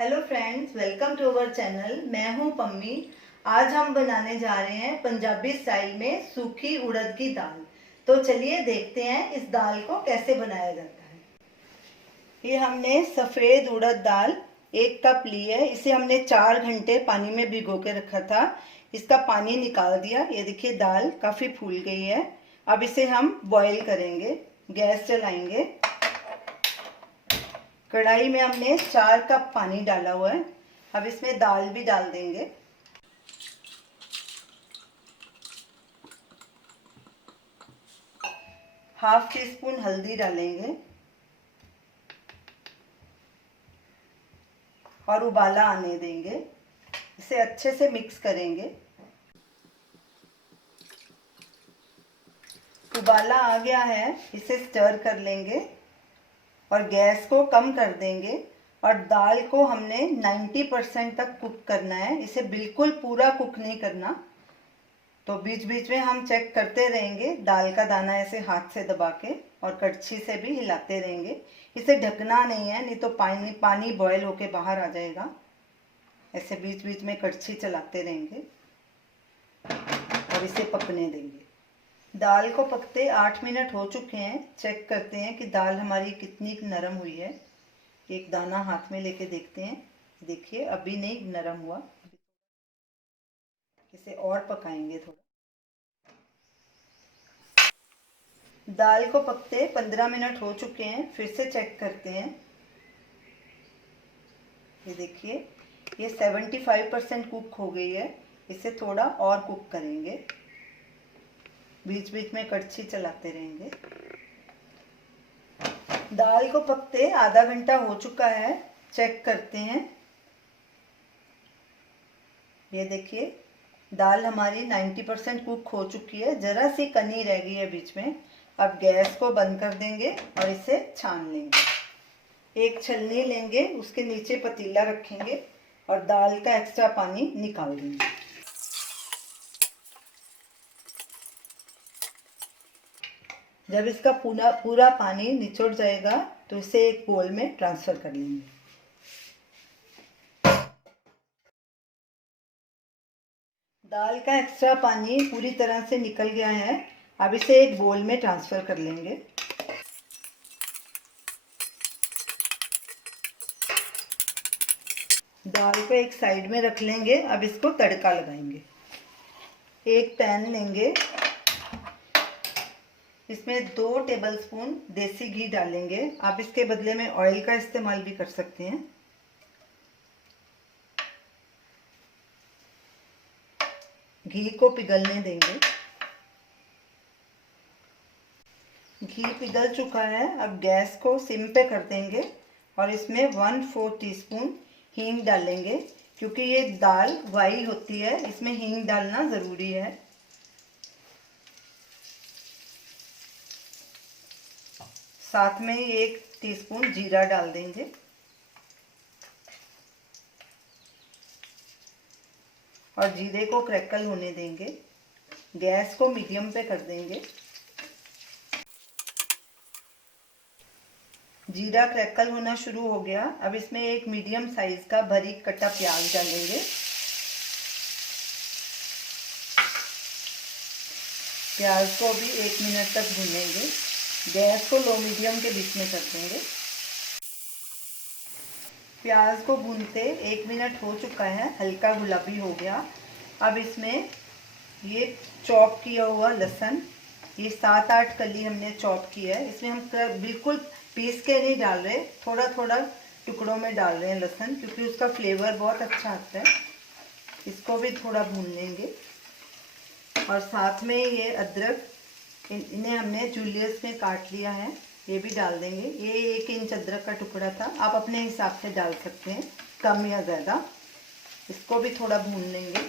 Hello friends, welcome to our channel. मैं हूं पम्मी। आज हम बनाने जा रहे हैं पंजाबी स्टाइल में सूखी उड़द की दाल। तो चलिए देखते हैं इस दाल को कैसे बनाया जाता है। ये हमने सफ़ेद उड़द दाल 1 कप ली है। इसे हमने 4 घंटे पानी में भिगो के रखा था। इसका पानी निकाल दिया। ये देखिए दाल काफ़ी फूल गई है। अब इसे हम बॉईल करेंगे। गैस जलाएंगे। कढ़ाई में हमने 4 कप पानी डाला हुआ है। अब इसमें दाल भी डाल देंगे। ½ टीस्पून हल्दी डालेंगे और उबाला आने देंगे। इसे अच्छे से मिक्स करेंगे। उबाला आ गया है, इसे स्टर कर लेंगे और गैस को कम कर देंगे। और दाल को हमने 90% तक कुक करना है। इसे बिल्कुल पूरा कुक नहीं करना। तो बीच बीच में हम चेक करते रहेंगे, दाल का दाना ऐसे हाथ से दबा के और कड़छी से भी हिलाते रहेंगे। इसे ढकना नहीं है, नहीं तो पानी पानी बॉयल होके बाहर आ जाएगा। ऐसे बीच बीच में कड़छी चलाते रहेंगे और इसे पकने देंगे। दाल को पकते 8 मिनट हो चुके हैं। चेक करते हैं कि दाल हमारी कितनी नरम हुई है। एक दाना हाथ में लेके देखते हैं। देखिए अभी नहीं नरम हुआ। इसे और पकाएंगे थोड़ा। दाल को पकते 15 मिनट हो चुके हैं। फिर से चेक करते हैं। ये देखिए ये 75% कुक हो गई है। इसे थोड़ा और कुक करेंगे। बीच बीच में कड़छी चलाते रहेंगे। दाल को पकते आधा घंटा हो चुका है। चेक करते हैं। ये देखिए दाल हमारी 90% कुक हो चुकी है। ज़रा सी कनी रह गई है बीच में। अब गैस को बंद कर देंगे और इसे छान लेंगे। एक छलनी लेंगे, उसके नीचे पतीला रखेंगे और दाल का एक्स्ट्रा पानी निकाल देंगे। जब इसका पूरा पानी निचोड़ जाएगा तो इसे एक बोल में ट्रांसफ़र कर लेंगे। दाल का एक्स्ट्रा पानी पूरी तरह से निकल गया है। अब इसे एक बोल में ट्रांसफ़र कर लेंगे। दाल को एक साइड में रख लेंगे। अब इसको तड़का लगाएंगे। एक पैन लेंगे, इसमें 2 टेबलस्पून देसी घी डालेंगे। आप इसके बदले में ऑयल का इस्तेमाल भी कर सकते हैं। घी को पिघलने देंगे। घी पिघल चुका है। अब गैस को सिम पे कर देंगे और इसमें 1/4 टीस्पून हींग डालेंगे। क्योंकि ये दाल वाई होती है, इसमें हींग डालना ज़रूरी है। साथ में 1 टीस्पून जीरा डाल देंगे और जीरे को क्रैकल होने देंगे। गैस को मीडियम पे कर देंगे। जीरा क्रैकल होना शुरू हो गया। अब इसमें एक मीडियम साइज का बारीक कटा प्याज डालेंगे। प्याज को भी 1 मिनट तक भूनेंगे। गैस को लो मीडियम के बीच में कर देंगे। प्याज को भूनते 1 मिनट हो चुका है, हल्का गुलाबी हो गया। अब इसमें ये चॉप किया हुआ लहसुन, ये 7-8 कली हमने चॉप किया है। इसमें हम बिल्कुल पीस के नहीं डाल रहे, थोड़ा थोड़ा टुकड़ों में डाल रहे हैं लहसुन, क्योंकि उसका फ्लेवर बहुत अच्छा आता है। इसको भी थोड़ा भून लेंगे। और साथ में ये अदरक, इन्हें हमने जूलियस में काट लिया है, ये भी डाल देंगे। ये 1 इंच अदरक का टुकड़ा था, आप अपने हिसाब से डाल सकते हैं, कम या ज़्यादा। इसको भी थोड़ा भून लेंगे।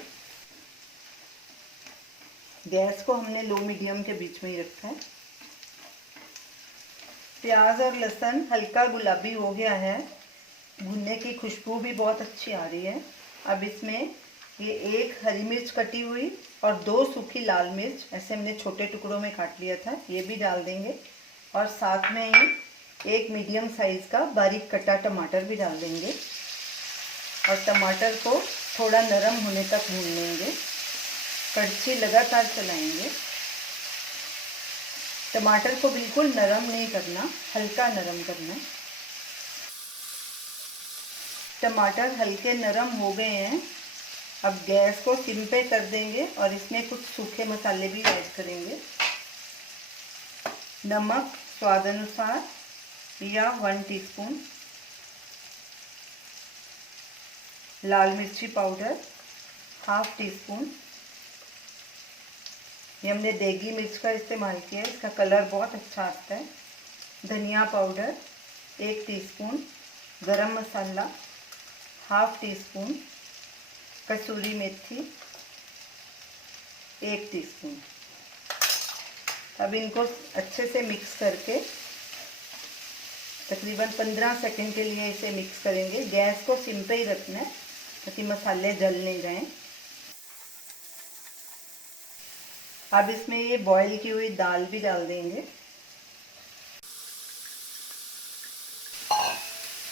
गैस को हमने लो मीडियम के बीच में ही रखा है। प्याज और लहसुन हल्का गुलाबी हो गया है। भुनने की खुशबू भी बहुत अच्छी आ रही है। अब इसमें ये 1 हरी मिर्च कटी हुई और 2 सूखी लाल मिर्च, ऐसे हमने छोटे टुकड़ों में काट लिया था, ये भी डाल देंगे। और साथ में ही 1 मीडियम साइज़ का बारीक कटा टमाटर भी डाल देंगे। और टमाटर को थोड़ा नरम होने तक भून लेंगे। कड़छी लगातार चलाएंगे। टमाटर को बिल्कुल नरम नहीं करना, हल्का नरम करना। टमाटर हल्के नरम हो गए हैं। अब गैस को सिम पे कर देंगे और इसमें कुछ सूखे मसाले भी ऐड करेंगे। नमक स्वाद अनुसार या 1 टीस्पून, लाल मिर्ची पाउडर 1/2 टीस्पून। ये हमने देगी मिर्च का इस्तेमाल किया है, इसका कलर बहुत अच्छा आता है। धनिया पाउडर 1 टीस्पून, गरम मसाला 1/2 टीस्पून, कसूरी मेथी 1 टीस्पून। अब इनको अच्छे से मिक्स करके तकरीबन 15 सेकंड के लिए इसे मिक्स करेंगे। गैस को सिम पे ही रखना है ताकि मसाले जल नहीं जाएं। अब इसमें ये बॉईल की हुई दाल भी डाल देंगे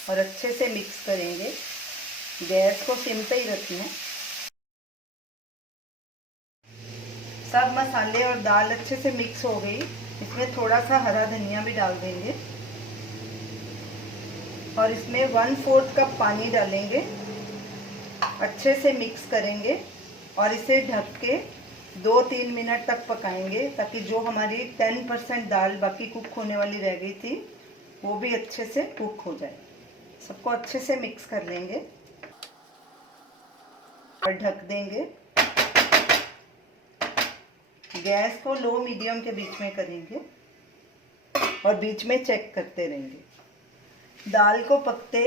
और अच्छे से मिक्स करेंगे। गैस को सिम पे ही रखना है। सब मसाले और दाल अच्छे से मिक्स हो गई। इसमें थोड़ा सा हरा धनिया भी डाल देंगे और इसमें 1/4 कप पानी डालेंगे। अच्छे से मिक्स करेंगे और इसे ढक के 2-3 मिनट तक पकाएंगे ताकि जो हमारी 10% दाल बाकी कुक होने वाली रह गई थी वो भी अच्छे से कुक हो जाए। सबको अच्छे से मिक्स कर लेंगे और ढक देंगे। गैस को लो मीडियम के बीच में करेंगे और बीच में चेक करते रहेंगे। दाल को पकते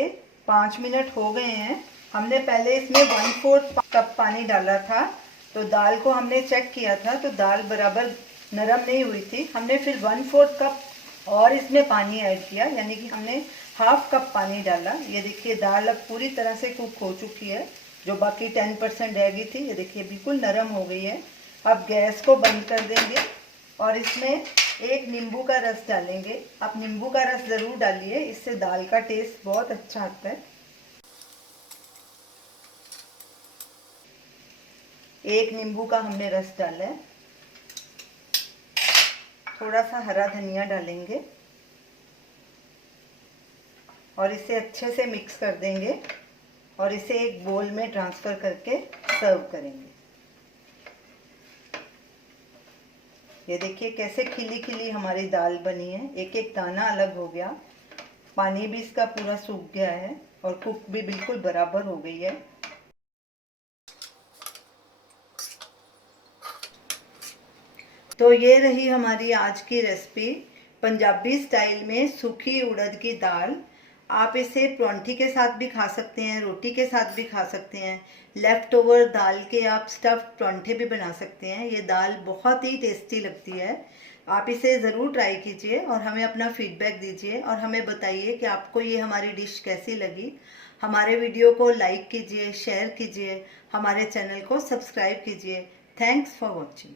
5 मिनट हो गए हैं। हमने पहले इसमें 1/4 कप पानी डाला था, तो दाल को हमने चेक किया था तो दाल बराबर नरम नहीं हुई थी। हमने फिर 1/4 कप और इसमें पानी ऐड किया, यानी कि हमने 1/2 कप पानी डाला। ये देखिए दाल अब पूरी तरह से कुक हो चुकी है। जो बाकी 10% रह गई थी, ये देखिए बिल्कुल नरम हो गई है। अब गैस को बंद कर देंगे और इसमें 1 नींबू का रस डालेंगे। आप नींबू का रस ज़रूर डालिए, इससे दाल का टेस्ट बहुत अच्छा आता है। 1 नींबू का हमने रस डाला है। थोड़ा सा हरा धनिया डालेंगे और इसे अच्छे से मिक्स कर देंगे और इसे एक बोल में ट्रांसफ़र करके सर्व करेंगे। ये देखिए कैसे खिली खिली हमारी दाल बनी है। एक एक दाना अलग हो गया, पानी भी इसका पूरा सूख गया है और कुक भी बिल्कुल बराबर हो गई है। तो ये रही हमारी आज की रेसिपी, पंजाबी स्टाइल में सूखी उड़द की दाल। आप इसे परांठी के साथ भी खा सकते हैं, रोटी के साथ भी खा सकते हैं। लेफ़्ट ओवर दाल के आप स्टफ्ड परांठे भी बना सकते हैं। ये दाल बहुत ही टेस्टी लगती है। आप इसे ज़रूर ट्राई कीजिए और हमें अपना फीडबैक दीजिए और हमें बताइए कि आपको ये हमारी डिश कैसी लगी। हमारे वीडियो को लाइक कीजिए, शेयर कीजिए, हमारे चैनल को सब्सक्राइब कीजिए। Thanks for watching.